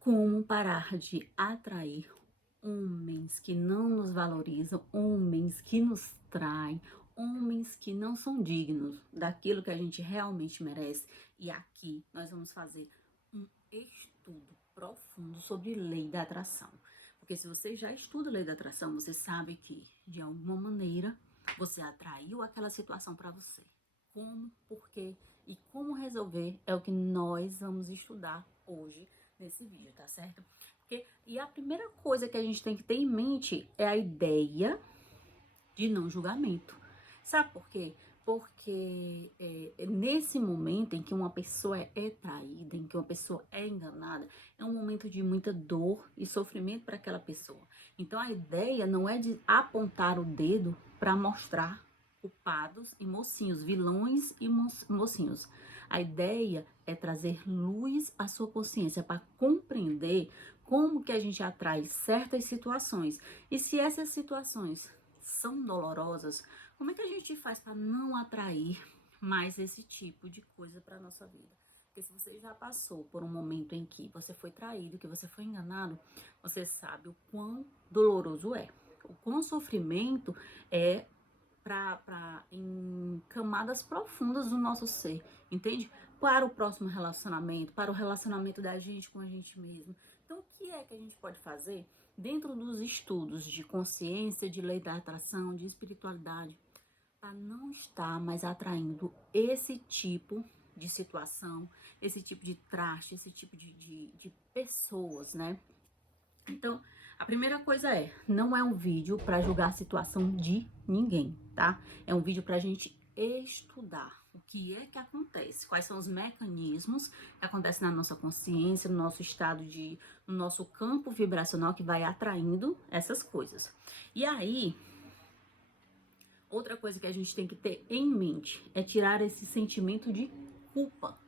Como parar de atrair homens que não nos valorizam, homens que nos traem, homens que não são dignos daquilo que a gente realmente merece. E aqui nós vamos fazer um estudo profundo sobre lei da atração. Porque se você já estuda lei da atração, você sabe que, de alguma maneira, você atraiu aquela situação para você. Como, por quê e como resolver é o que nós vamos estudar hoje nesse vídeo, tá certo? E a primeira coisa que a gente tem que ter em mente é a ideia de não julgamento. Sabe por quê? Porque nesse momento em que uma pessoa é traída, em que uma pessoa é enganada, é um momento de muita dor e sofrimento para aquela pessoa. Então a ideia não é de apontar o dedo para mostrar culpados e mocinhos, vilões e mocinhos. A ideia é trazer luz à sua consciência para compreender como que a gente atrai certas situações. E se essas situações são dolorosas, como é que a gente faz para não atrair mais esse tipo de coisa para nossa vida? Porque se você já passou por um momento em que você foi traído, que você foi enganado, você sabe o quão doloroso é. O quão sofrimento é em camadas profundas do nosso ser, entende? Para o próximo relacionamento, para o relacionamento da gente com a gente mesmo. Então, o que é que a gente pode fazer dentro dos estudos de consciência, de lei da atração, de espiritualidade, para não estar mais atraindo esse tipo de situação, esse tipo de traste, esse tipo de pessoas, né? Então, a primeira coisa não é um vídeo para julgar a situação de ninguém, tá? É um vídeo para a gente estudar o que é que acontece, quais são os mecanismos que acontecem na nossa consciência, no nosso estado no nosso campo vibracional que vai atraindo essas coisas. E aí, outra coisa que a gente tem que ter em mente é tirar esse sentimento de culpa.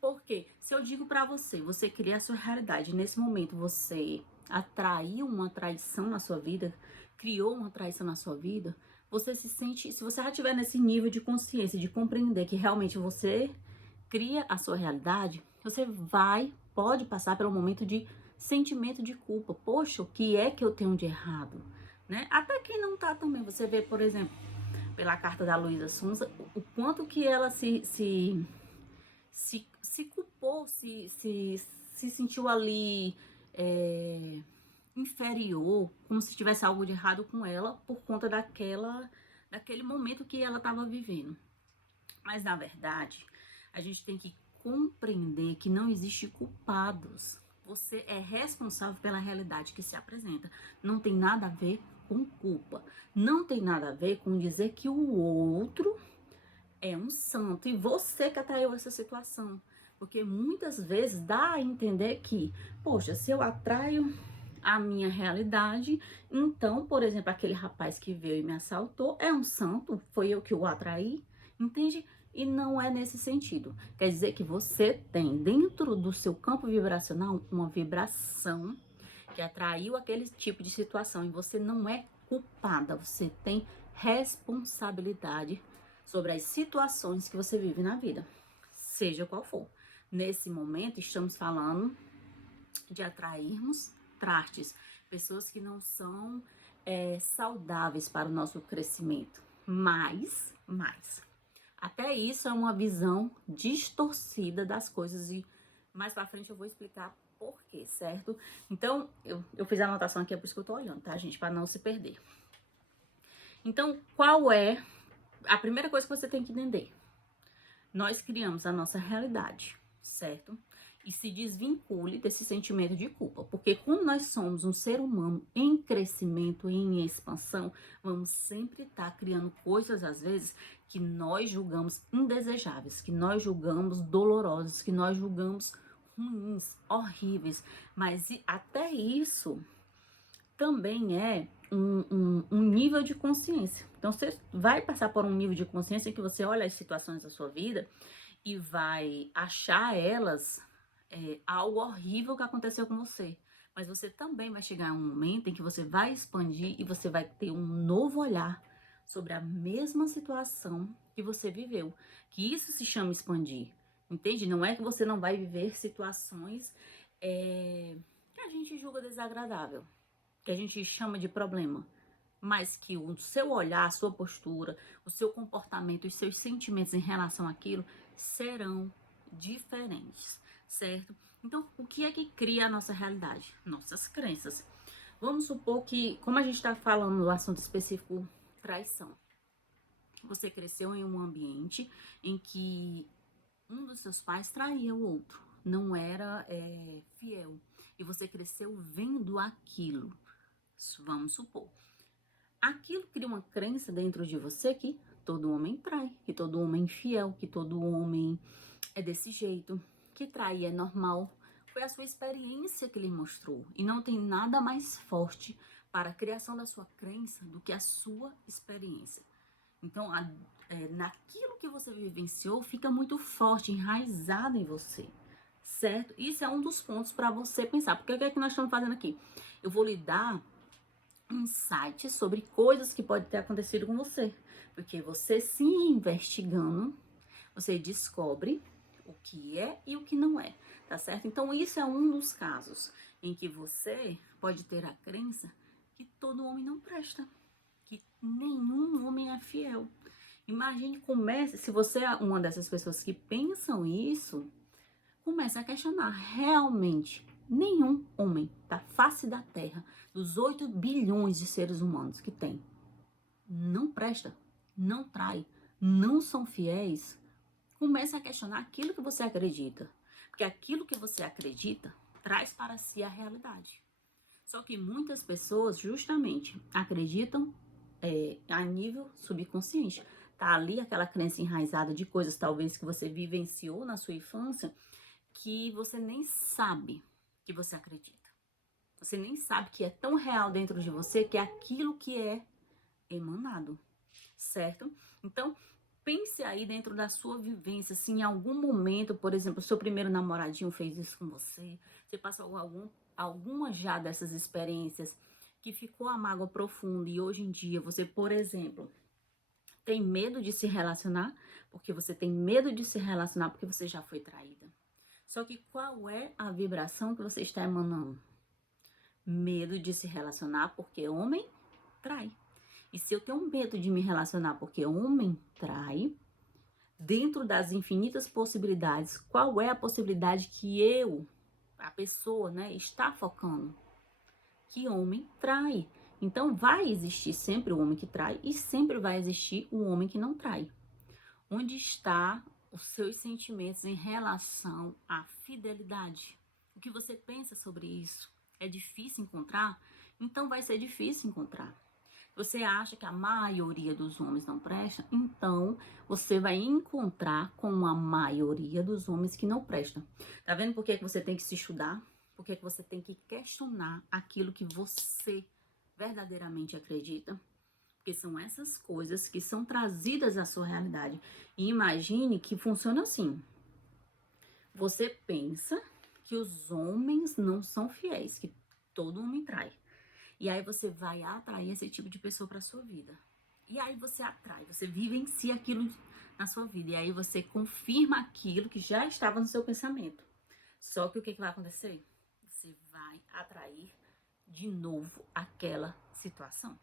Porque se eu digo pra você, você cria a sua realidade, nesse momento você atraiu uma traição na sua vida, criou uma traição na sua vida, você se sente, se você já estiver nesse nível de consciência, de compreender que realmente você cria a sua realidade, você pode passar pelo momento de sentimento de culpa. Poxa, o que é que eu tenho de errado? Né? Até quem não tá também, você vê, por exemplo, pela carta da Luísa Sonza, o quanto que ela se culpou, se sentiu ali inferior, como se tivesse algo de errado com ela por conta daquele momento que ela estava vivendo. Mas na verdade, a gente tem que compreender que não existe culpados. Você é responsável pela realidade que se apresenta. Não tem nada a ver com culpa. Não tem nada a ver com dizer que o outro é um santo e você que atraiu essa situação. Porque muitas vezes dá a entender que, poxa, se eu atraio a minha realidade, então, por exemplo, aquele rapaz que veio e me assaltou é um santo, foi eu que o atraí, entende? E não é nesse sentido. Quer dizer que você tem dentro do seu campo vibracional uma vibração que atraiu aquele tipo de situação e você não é culpada, você tem responsabilidade sobre as situações que você vive na vida, seja qual for. Nesse momento, estamos falando de atrairmos trastes, pessoas que não são saudáveis para o nosso crescimento. Mas, até isso é uma visão distorcida das coisas e mais pra frente eu vou explicar por quê, certo? Então, eu fiz a anotação aqui, é por isso que eu tô olhando, tá, gente? Pra não se perder. Então, qual é a primeira coisa que você tem que entender? Nós criamos a nossa realidade, certo? E se desvincule desse sentimento de culpa, porque quando nós somos um ser humano em crescimento, em expansão, vamos sempre estar criando coisas, às vezes, que nós julgamos indesejáveis, que nós julgamos dolorosas, que nós julgamos ruins, horríveis, mas até isso também é um nível de consciência. Então, você vai passar por um nível de consciência em que você olha as situações da sua vida e vai achar elas algo horrível que aconteceu com você. Mas você também vai chegar a um momento em que você vai expandir e você vai ter um novo olhar sobre a mesma situação que você viveu. Que isso se chama expandir, entende? Não é que você não vai viver situações que a gente julga desagradável, que a gente chama de problema, mas que o seu olhar, a sua postura, o seu comportamento, os seus sentimentos em relação àquilo serão diferentes, certo? Então, o que é que cria a nossa realidade? Nossas crenças. Vamos supor que, como a gente está falando no assunto específico, traição. Você cresceu em um ambiente em que um dos seus pais traía o outro, não era fiel. E você cresceu vendo aquilo. Vamos supor. Aquilo cria uma crença dentro de você que todo homem trai, que todo homem é infiel, que todo homem é desse jeito, que trair é normal. Foi a sua experiência que lhe mostrou. E não tem nada mais forte para a criação da sua crença do que a sua experiência. Então, naquilo que você vivenciou, fica muito forte, enraizado em você, certo? Isso é um dos pontos para você pensar. Porque o que é que nós estamos fazendo aqui? Eu vou lhe dar insights sobre coisas que podem ter acontecido com você. Porque você se investigando, você descobre o que é e o que não é, tá certo? Então, isso é um dos casos em que você pode ter a crença que todo homem não presta, que nenhum homem é fiel. Imagine, comece, se você é uma dessas pessoas que pensam isso, comece a questionar. Realmente, nenhum homem da face da Terra, dos 8 bilhões de seres humanos que tem, não presta, não trai, não são fiéis. Comece a questionar aquilo que você acredita. Porque aquilo que você acredita traz para si a realidade. Só que muitas pessoas justamente acreditam a nível subconsciente. Tá ali aquela crença enraizada de coisas talvez que você vivenciou na sua infância que você nem sabe que você acredita. Você nem sabe que é tão real dentro de você que é aquilo que é emanado, certo? Então, pense aí dentro da sua vivência, se em algum momento, por exemplo, o seu primeiro namoradinho fez isso com você, você passou alguma já dessas experiências que ficou a mágoa profunda e hoje em dia você, por exemplo, tem medo de se relacionar, porque você tem medo de se relacionar porque você já foi traída. Só que qual é a vibração que você está emanando? Medo de se relacionar porque homem trai. E se eu tenho medo de me relacionar porque homem trai, dentro das infinitas possibilidades, qual é a possibilidade que a pessoa, né, está focando? Que homem trai. Então vai existir sempre o homem que trai e sempre vai existir o homem que não trai. Onde está os seus sentimentos em relação à fidelidade? O que você pensa sobre isso? É difícil encontrar? Então vai ser difícil encontrar. Você acha que a maioria dos homens não presta? Então você vai encontrar com a maioria dos homens que não prestam. Tá vendo por que você tem que se estudar? Por que você tem que questionar aquilo que você verdadeiramente acredita? Porque são essas coisas que são trazidas à sua realidade. E imagine que funciona assim. Você pensa que os homens não são fiéis, que todo homem trai. E aí você vai atrair esse tipo de pessoa para sua vida. E aí você atrai, você vivencia aquilo na sua vida. E aí você confirma aquilo que já estava no seu pensamento. Só que o que vai acontecer? Você vai atrair de novo aquela situação.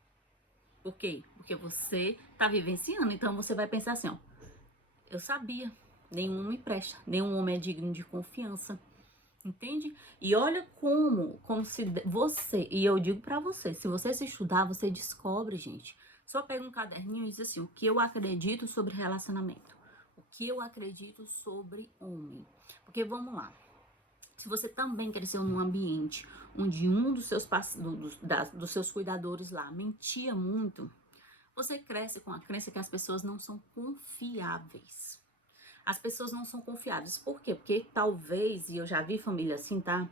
Por quê? Porque você está vivenciando. Então você vai pensar assim, ó. Eu sabia, nenhum homem presta, nenhum homem é digno de confiança. Entende? E olha como se você, e eu digo pra você, se você se estudar, você descobre, gente. Só pega um caderninho e diz assim, o que eu acredito sobre relacionamento. O que eu acredito sobre homem. Porque vamos lá. Se você também cresceu num ambiente onde um dos seus cuidadores lá mentia muito, você cresce com a crença que as pessoas não são confiáveis. As pessoas não são confiáveis. Por quê? Porque talvez, e eu já vi família assim, tá?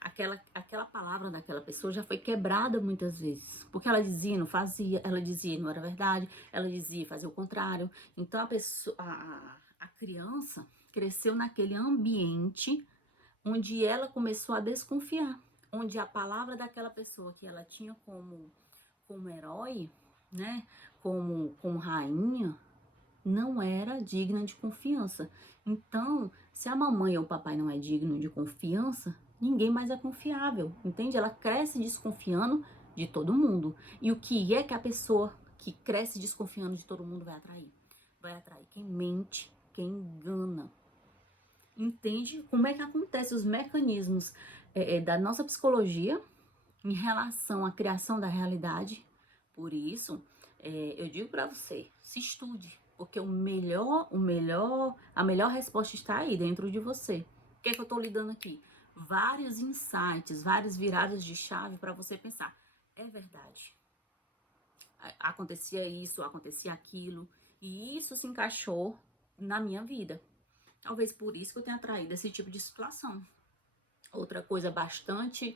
Aquela palavra daquela pessoa já foi quebrada muitas vezes. Porque ela dizia, não fazia, ela dizia, não era verdade, ela dizia, fazia o contrário. Então a criança cresceu naquele ambiente onde ela começou a desconfiar. Onde a palavra daquela pessoa que ela tinha como herói, né? Como rainha, não era digna de confiança. Então, se a mamãe ou o papai não é digno de confiança, ninguém mais é confiável, entende? Ela cresce desconfiando de todo mundo. E o que é que a pessoa que cresce desconfiando de todo mundo vai atrair? Vai atrair quem mente, quem engana. Entende como é que acontece os mecanismos da nossa psicologia em relação à criação da realidade? Por isso, eu digo para você, se estude, porque a melhor resposta está aí dentro de você. O que é que eu estou lhe dando aqui? Vários insights, várias viradas de chave para você pensar. É verdade. Acontecia isso, acontecia aquilo, e isso se encaixou na minha vida. Talvez por isso que eu tenha atraído esse tipo de situação. Outra coisa bastante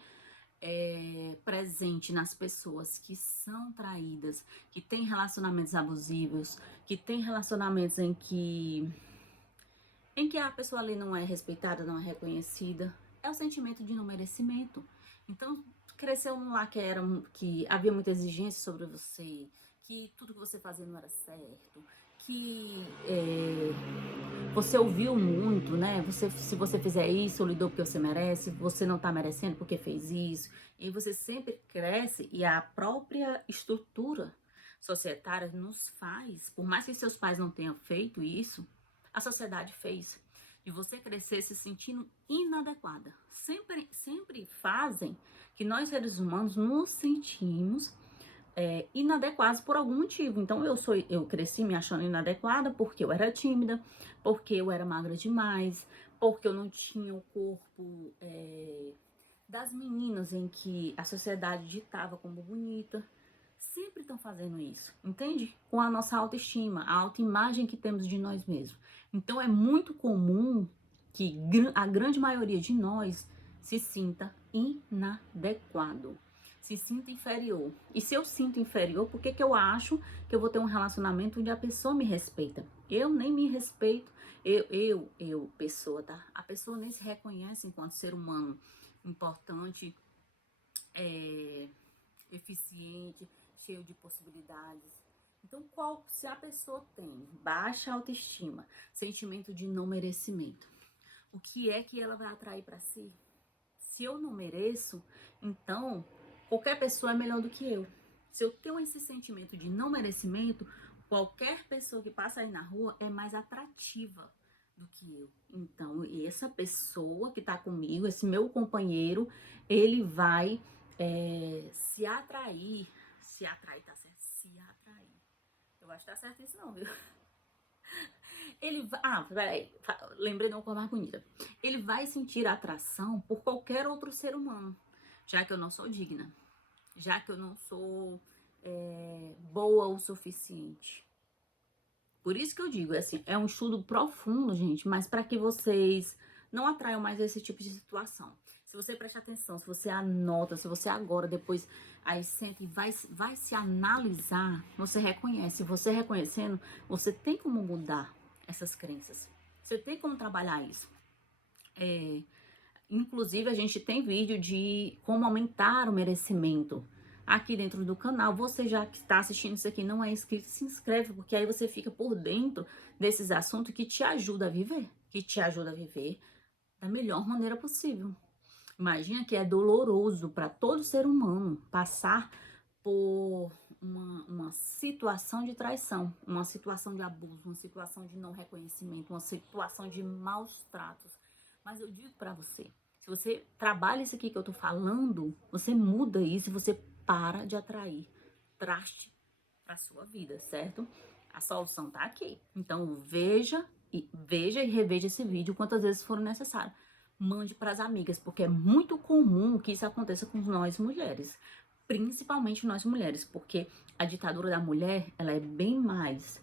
presente nas pessoas que são traídas, que têm relacionamentos abusivos, que têm relacionamentos em que a pessoa ali não é respeitada, não é reconhecida, é o sentimento de não merecimento. Então, cresceu num lar que havia muita exigência sobre você, que tudo que você fazia não era certo, que você ouviu muito, né? Se você fizer isso, eu lhe dou porque você merece, você não tá merecendo porque fez isso. E você sempre cresce e a própria estrutura societária nos faz, por mais que seus pais não tenham feito isso, a sociedade fez. De você crescer se sentindo inadequada. Sempre fazem que nós seres humanos nos sentimos inadequados por algum motivo. Então eu cresci me achando inadequada porque eu era tímida, porque eu era magra demais, porque eu não tinha o corpo das meninas em que a sociedade ditava como bonita. Sempre estão fazendo isso, entende? Com a nossa autoestima, a autoimagem que temos de nós mesmos. Então é muito comum que a grande maioria de nós se sinta inadequado, se sinta inferior. E se eu sinto inferior, por que eu acho que eu vou ter um relacionamento onde a pessoa me respeita? Eu nem me respeito, pessoa, tá? A pessoa nem se reconhece enquanto ser humano importante, eficiente, cheio de possibilidades. Então, se a pessoa tem baixa autoestima, sentimento de não merecimento, o que é que ela vai atrair para si? Se eu não mereço, então qualquer pessoa é melhor do que eu. Se eu tenho esse sentimento de não merecimento, qualquer pessoa que passa aí na rua é mais atrativa do que eu. Então, essa pessoa que tá comigo, esse meu companheiro, ele vai se atrair, tá certo? Se atrair. Eu acho que tá certo isso não, viu? Ele vai, peraí, lembrei de uma coisa mais bonita. Ele vai sentir atração por qualquer outro ser humano, já que eu não sou digna, já que eu não sou boa o suficiente. Por isso que eu digo, assim, é um estudo profundo, gente, mas para que vocês não atraiam mais esse tipo de situação. Se você presta atenção, se você anota, se você agora, depois, aí senta e vai se analisar, você reconhece. Você reconhecendo, você tem como mudar essas crenças. Você tem como trabalhar isso. Inclusive, a gente tem vídeo de como aumentar o merecimento aqui dentro do canal. Você já que está assistindo isso aqui não é inscrito, se inscreve, porque aí você fica por dentro desses assuntos que te ajuda a viver, da melhor maneira possível. Imagina que é doloroso para todo ser humano passar por uma situação de traição, uma situação de abuso, uma situação de não reconhecimento, uma situação de maus tratos. Mas eu digo para você, se você trabalha isso aqui que eu tô falando, você muda isso e você para de atrair traste para sua vida, certo? A solução tá aqui. Então veja e reveja esse vídeo quantas vezes for necessário. Mande para as amigas, porque é muito comum que isso aconteça com nós mulheres, principalmente nós mulheres, porque a ditadura da mulher, ela é bem mais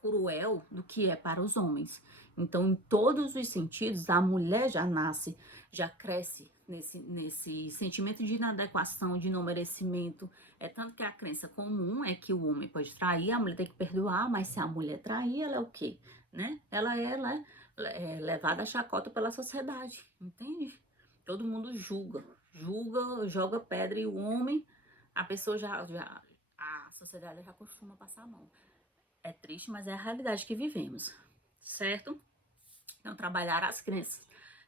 cruel do que é para os homens. Então, em todos os sentidos, a mulher já nasce, já cresce nesse sentimento de inadequação, de não merecimento. É tanto que a crença comum é que o homem pode trair, a mulher tem que perdoar, mas se a mulher trair, ela é o quê? Né? Ela é levada a chacota pela sociedade, entende? Todo mundo julga, joga pedra e o homem, a pessoa a sociedade já costuma passar a mão. É triste, mas é a realidade que vivemos, certo? Então, trabalhar as crenças.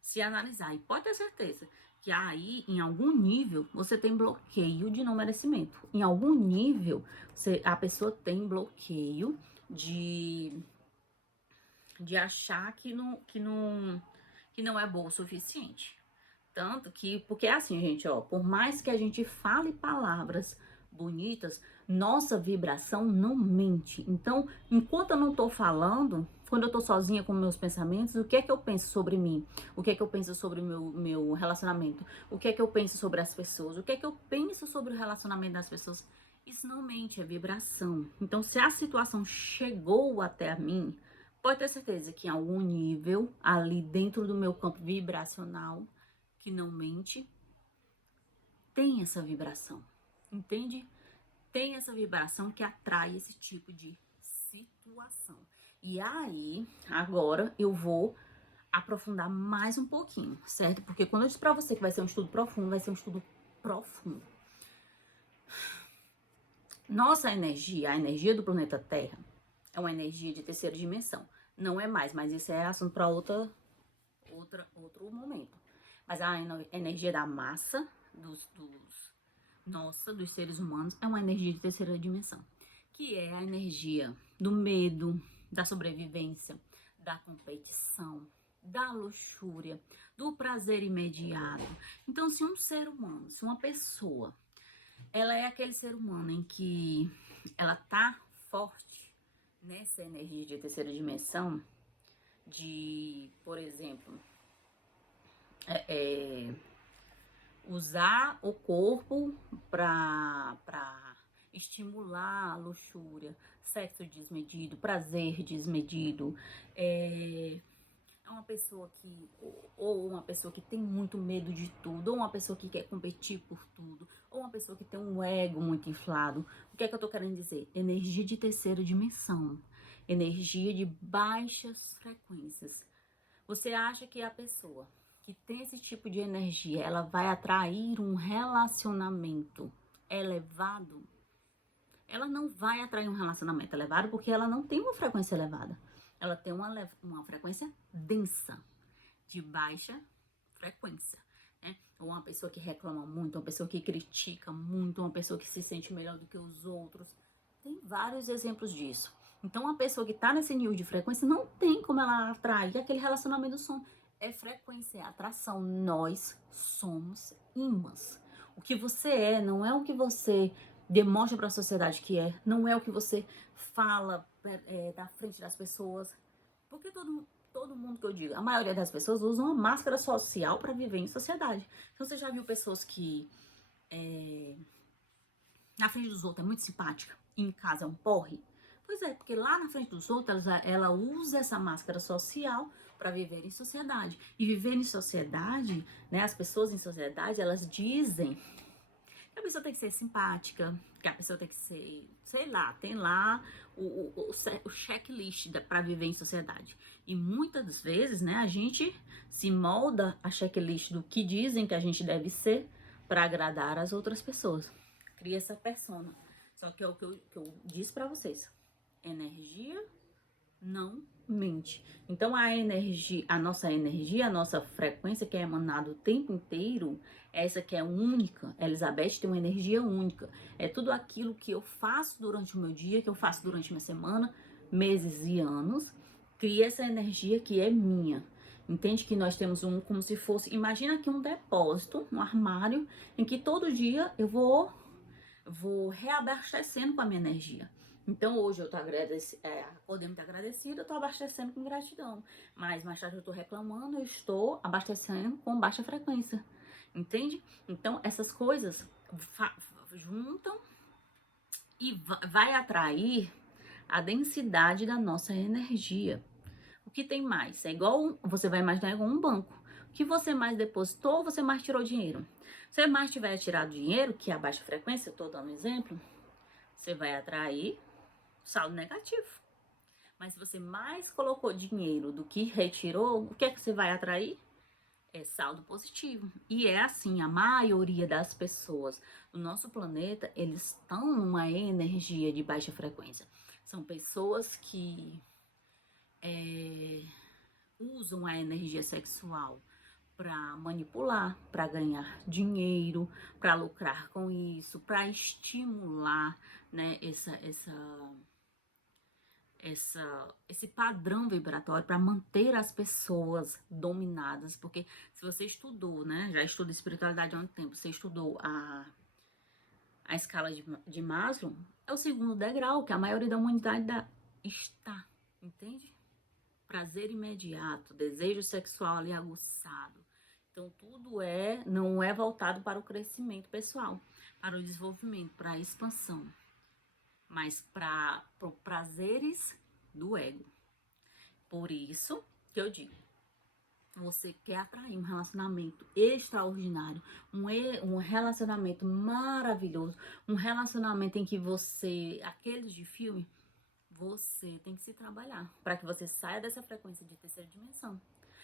se analisar. E pode ter certeza que aí, em algum nível, você tem bloqueio de não merecimento. Em algum nível, a pessoa tem bloqueio de achar que não é boa o suficiente. Tanto que, porque é assim, gente, ó, por mais que a gente fale palavras bonitas, nossa vibração não mente. Então, enquanto eu não tô falando, quando eu tô sozinha com meus pensamentos, o que é que eu penso sobre mim? O que é que eu penso sobre o meu relacionamento? O que é que eu penso sobre as pessoas? O que é que eu penso sobre o relacionamento das pessoas? Isso não mente, é vibração. Então, se a situação chegou até a mim, pode ter certeza que em algum nível, ali dentro do meu campo vibracional, que não mente, tem essa vibração, entende? Tem essa vibração que atrai esse tipo de situação. E aí, agora eu vou aprofundar mais um pouquinho, certo? Porque quando eu disse pra você que vai ser um estudo profundo, vai ser um estudo profundo. Nossa energia, a energia do planeta Terra, é uma energia de terceira dimensão. Não é mais, mas isso é assunto para outro momento. Mas a energia da massa dos seres humanos é uma energia de terceira dimensão, que é a energia do medo, da sobrevivência, da competição, da luxúria, do prazer imediato. Então, se um ser humano, se uma pessoa, ela é aquele ser humano em que ela tá forte nessa energia de terceira dimensão, de, por exemplo, usar o corpo para estimular a luxúria, sexo desmedido, prazer desmedido, é uma pessoa que, ou uma pessoa que tem muito medo de tudo, ou uma pessoa que quer competir por tudo, ou uma pessoa que tem um ego muito inflado. O que é que eu tô querendo dizer? Energia de terceira dimensão, energia de baixas frequências. Você acha que a pessoa que tem esse tipo de energia, ela vai atrair um relacionamento elevado? Ela não vai atrair um relacionamento elevado porque ela não tem uma frequência elevada. Ela tem uma frequência densa, de baixa frequência, né? Ou uma pessoa que reclama muito, uma pessoa que critica muito, uma pessoa que se sente melhor do que os outros. Tem vários exemplos disso. Então, uma pessoa que está nesse nível de frequência não tem como ela atrair aquele relacionamento do som. É frequência, é atração. Nós somos imãs. O que você é não é o que você demonstra para a sociedade que é, não é o que você fala da frente das pessoas. Porque todo mundo que eu digo, a maioria das pessoas usa uma máscara social para viver em sociedade. Então, você já viu pessoas que na frente dos outros é muito simpática e em casa é um porre? Pois é, porque lá na frente dos outros ela usa essa máscara social para viver em sociedade. E viver em sociedade, né, as pessoas em sociedade, elas dizem que a pessoa tem que ser simpática, que a pessoa tem que ser, sei lá, tem lá o checklist para viver em sociedade. E muitas das vezes, né, a gente se molda a checklist do que dizem que a gente deve ser para agradar as outras pessoas. Cria essa persona. Só que é o que eu disse para vocês. Energia não mente. Então a nossa energia, a nossa frequência que é emanada o tempo inteiro, essa que é única. A Elizabeth tem uma energia única. É tudo aquilo que eu faço durante o meu dia, que eu faço durante minha semana, meses e anos, cria essa energia que é minha. Entende que nós temos como se fosse, imagina aqui um depósito, um armário, em que todo dia eu vou reabastecendo com a minha energia. Então hoje eu tô acordei muito agradecida, eu tô abastecendo com gratidão. Mas mais tarde eu tô reclamando, eu estou abastecendo com baixa frequência. Entende? Então essas coisas juntam e vai atrair a densidade da nossa energia. O que tem mais? É igual, você vai imaginar igual um banco. O que você mais depositou, você mais tirou dinheiro. Se você mais tiver tirado dinheiro, que é a baixa frequência, eu tô dando um exemplo, você vai atrair saldo negativo. Mas se você mais colocou dinheiro do que retirou, o que é que você vai atrair? É saldo positivo. E é assim, a maioria das pessoas do nosso planeta, eles estão numa energia de baixa frequência. São pessoas que usam a energia sexual para manipular, para ganhar dinheiro, para lucrar com isso, para estimular, né, esse padrão vibratório, para manter as pessoas dominadas. Porque se você estudou, né, já estuda espiritualidade há muito tempo, você estudou a escala de Maslow, é o segundo degrau que a maioria da humanidade está, entende? Prazer imediato, desejo sexual ali aguçado. Então tudo não é voltado para o crescimento pessoal, para o desenvolvimento, para a expansão, mas para prazeres do ego. Por isso que eu digo, você quer atrair um relacionamento extraordinário, um relacionamento maravilhoso, um relacionamento em que você, aqueles de filme, você tem que se trabalhar para que você saia dessa frequência de terceira dimensão,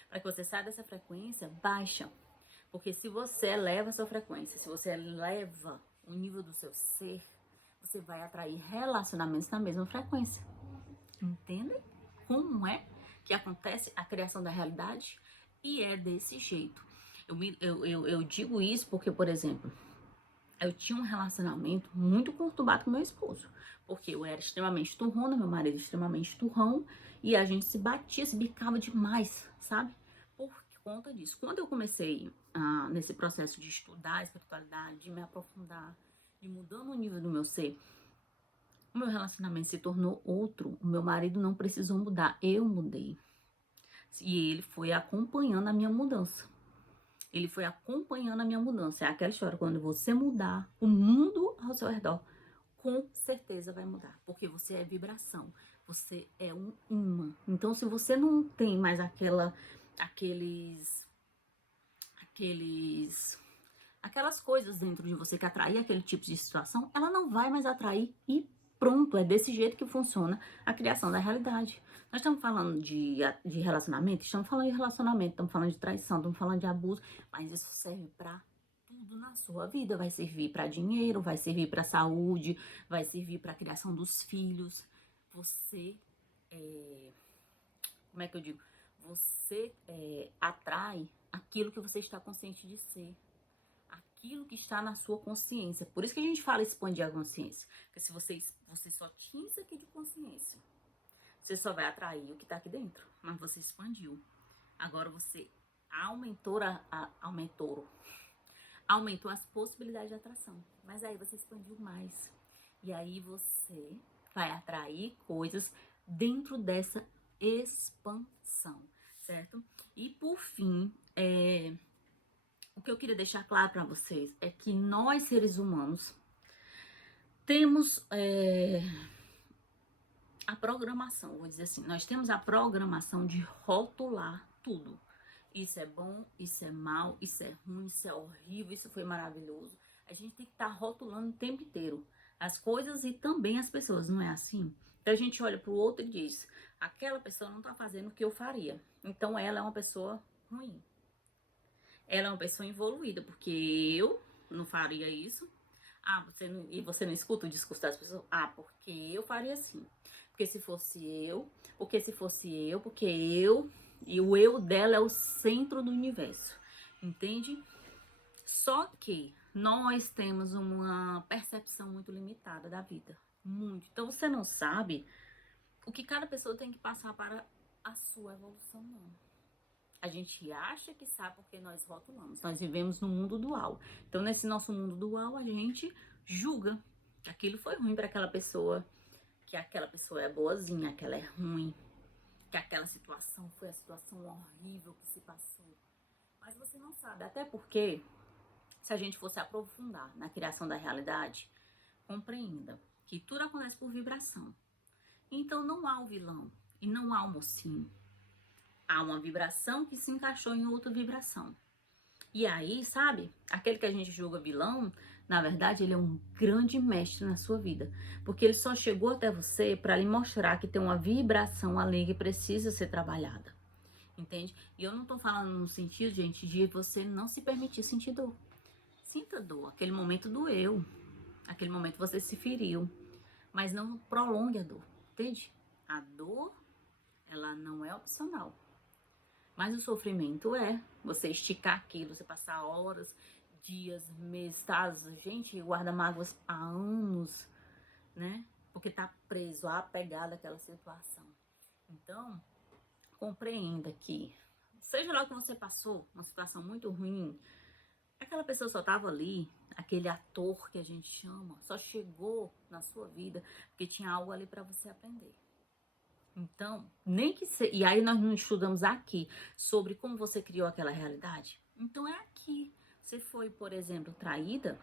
para que você saia dessa frequência baixa. Porque se você eleva a sua frequência, se você eleva o nível do seu ser, você vai atrair relacionamentos na mesma frequência. Entendem como é que acontece a criação da realidade? E é desse jeito. Eu digo isso porque, por exemplo, eu tinha um relacionamento muito conturbado com meu esposo. Porque eu era extremamente turrona, meu marido extremamente turrão. E a gente se batia, se bicava demais, sabe? Por conta disso. Quando eu comecei nesse processo de estudar a espiritualidade, de me aprofundar, de mudando o nível do meu ser, o meu relacionamento se tornou outro. O meu marido não precisou mudar, eu mudei. E ele foi acompanhando a minha mudança. Ele foi acompanhando a minha mudança. É aquela história, quando você mudar, o mundo ao seu redor com certeza vai mudar. Porque você é vibração. Você é um imã. Então, se você não tem mais aquelas coisas dentro de você que atrair aquele tipo de situação, ela não vai mais atrair e pronto, é desse jeito que funciona a criação da realidade. Nós estamos falando de relacionamento, estamos falando de relacionamento, estamos falando de traição, estamos falando de abuso, mas isso serve para tudo na sua vida. Vai servir para dinheiro, vai servir para saúde, vai servir para a criação dos filhos. Você, como é que eu digo? Você atrai aquilo que você está consciente de ser. Aquilo que está na sua consciência. Por isso que a gente fala expandir a consciência. Porque se você só tinha isso aqui de consciência, você só vai atrair o que está aqui dentro. Mas você expandiu. Agora você aumentou as possibilidades de atração. Mas aí você expandiu mais. E aí você vai atrair coisas dentro dessa expansão, certo? E por fim, o que eu queria deixar claro para vocês é que nós, seres humanos, temos a programação, vou dizer assim, nós temos a programação de rotular tudo. Isso é bom, isso é mal, isso é ruim, isso é horrível, isso foi maravilhoso. A gente tem que estar rotulando o tempo inteiro as coisas e também as pessoas, não é assim? Então a gente olha para o outro e diz, aquela pessoa não está fazendo o que eu faria, então ela é uma pessoa ruim. Ela é uma pessoa evoluída, porque eu não faria isso. E você não escuta o discurso das pessoas? Porque eu faria assim. Porque se fosse eu, porque eu, e o eu dela é o centro do universo. Entende? Só que nós temos uma percepção muito limitada da vida. Muito. Então você não sabe o que cada pessoa tem que passar para a sua evolução, não. A gente acha que sabe porque nós rotulamos. Nós vivemos no mundo dual. Então, nesse nosso mundo dual, a gente julga que aquilo foi ruim para aquela pessoa, que aquela pessoa é boazinha, que ela é ruim, que aquela situação foi a situação horrível que se passou. Mas você não sabe, até porque, se a gente fosse aprofundar na criação da realidade, compreenda que tudo acontece por vibração. Então, não há o vilão e não há o mocinho. Há uma vibração que se encaixou em outra vibração. E aí, sabe, aquele que a gente julga vilão, na verdade, ele é um grande mestre na sua vida. Porque ele só chegou até você para lhe mostrar que tem uma vibração ali que precisa ser trabalhada. Entende? E eu não tô falando no sentido, gente, de você não se permitir sentir dor. Sinta dor, aquele momento doeu. Aquele momento você se feriu. Mas não prolongue a dor, entende? A dor, ela não é opcional. Mas o sofrimento é. Você esticar aquilo, você passar horas, dias, meses, tá? Gente, guarda mágoas há anos, né? Porque tá preso, apegado àquela situação. Então, compreenda que, seja lá o que você passou, uma situação muito ruim, aquela pessoa só tava ali, aquele ator que a gente chama, só chegou na sua vida porque tinha algo ali para você aprender. Então, nem que se... E aí nós não estudamos aqui sobre como você criou aquela realidade. Então é aqui. Você foi, por exemplo, traída.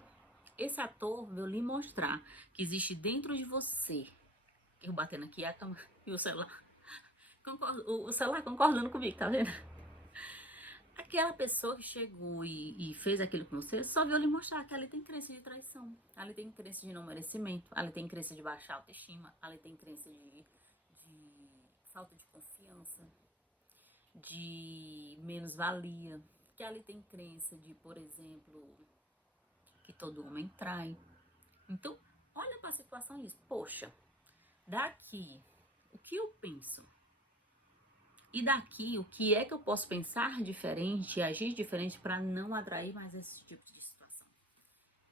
Esse ator veio lhe mostrar que existe dentro de você. Eu batendo aqui a cama e o celular. O celular concordando comigo, tá vendo? Aquela pessoa que chegou e fez aquilo com você só veio lhe mostrar que ela tem crença de traição, ela tem crença de não merecimento, ela tem crença de baixa autoestima, ela tem crença de falta de confiança, de menos-valia, que ela tem crença de, por exemplo, que todo homem trai. Então, olha para a situação e diz, poxa, daqui, o que eu penso? E daqui, o que é que eu posso pensar diferente, agir diferente para não atrair mais esse tipo de situação?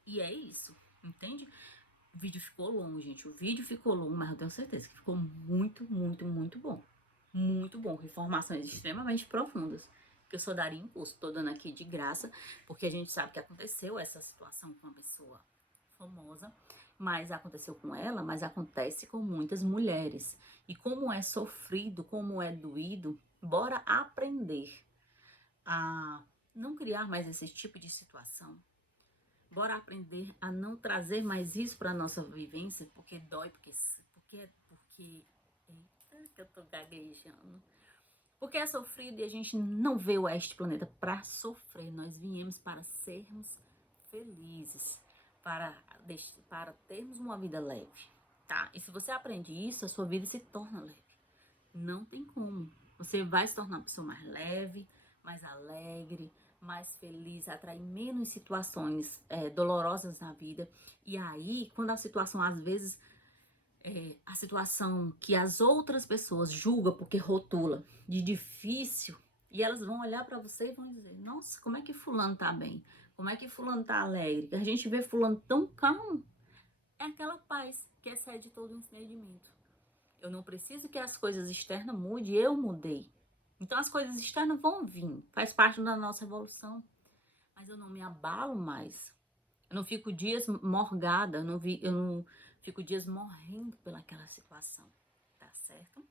E é isso, entende? O vídeo ficou longo, gente. O vídeo ficou longo, mas eu tenho certeza que ficou muito, muito, muito bom. Muito bom. Informações extremamente profundas. Que eu só daria em curso. Tô dando aqui de graça, porque a gente sabe que aconteceu essa situação com uma pessoa famosa. Mas aconteceu com ela, mas acontece com muitas mulheres. E como é sofrido, como é doído, bora aprender a não criar mais esse tipo de situação. Bora aprender a não trazer mais isso para nossa vivência, porque dói, porque eita, que eu tô gaguejando. Porque é sofrido e a gente não veio a este planeta para sofrer. Nós viemos para sermos felizes, para termos uma vida leve, tá? E se você aprende isso, a sua vida se torna leve. Não tem como. Você vai se tornar uma pessoa mais leve, mais alegre, mais feliz, atrair menos situações dolorosas na vida. E aí, quando a situação, às vezes, a situação que as outras pessoas julgam porque rotula de difícil, e elas vão olhar para você e vão dizer, nossa, como é que fulano tá bem? Como é que fulano tá alegre? A gente vê fulano tão calmo. É aquela paz que excede todo o entendimento. Eu não preciso que as coisas externas mudem, eu mudei. Então as coisas externas vão vir, faz parte da nossa evolução. Mas eu não me abalo mais. Eu não fico dias morgada, eu não fico dias morrendo pelaquela situação. Tá certo?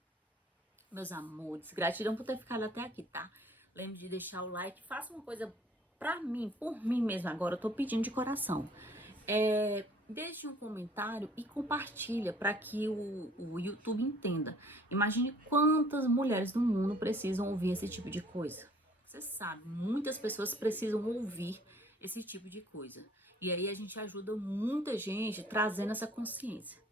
Meus amores, gratidão por ter ficado até aqui, tá? Lembre de deixar o like, faça uma coisa pra mim, por mim mesmo agora, eu tô pedindo de coração. Deixe um comentário e compartilha para que o YouTube entenda. Imagine quantas mulheres no mundo precisam ouvir esse tipo de coisa. Você sabe, muitas pessoas precisam ouvir esse tipo de coisa. E aí a gente ajuda muita gente trazendo essa consciência.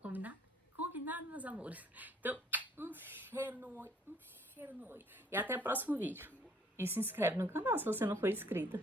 Combinado? Combinado, meus amores? Então, um cheiro no olho, um cheiro no olho. E até o próximo vídeo. E se inscreve no canal se você não for inscrita.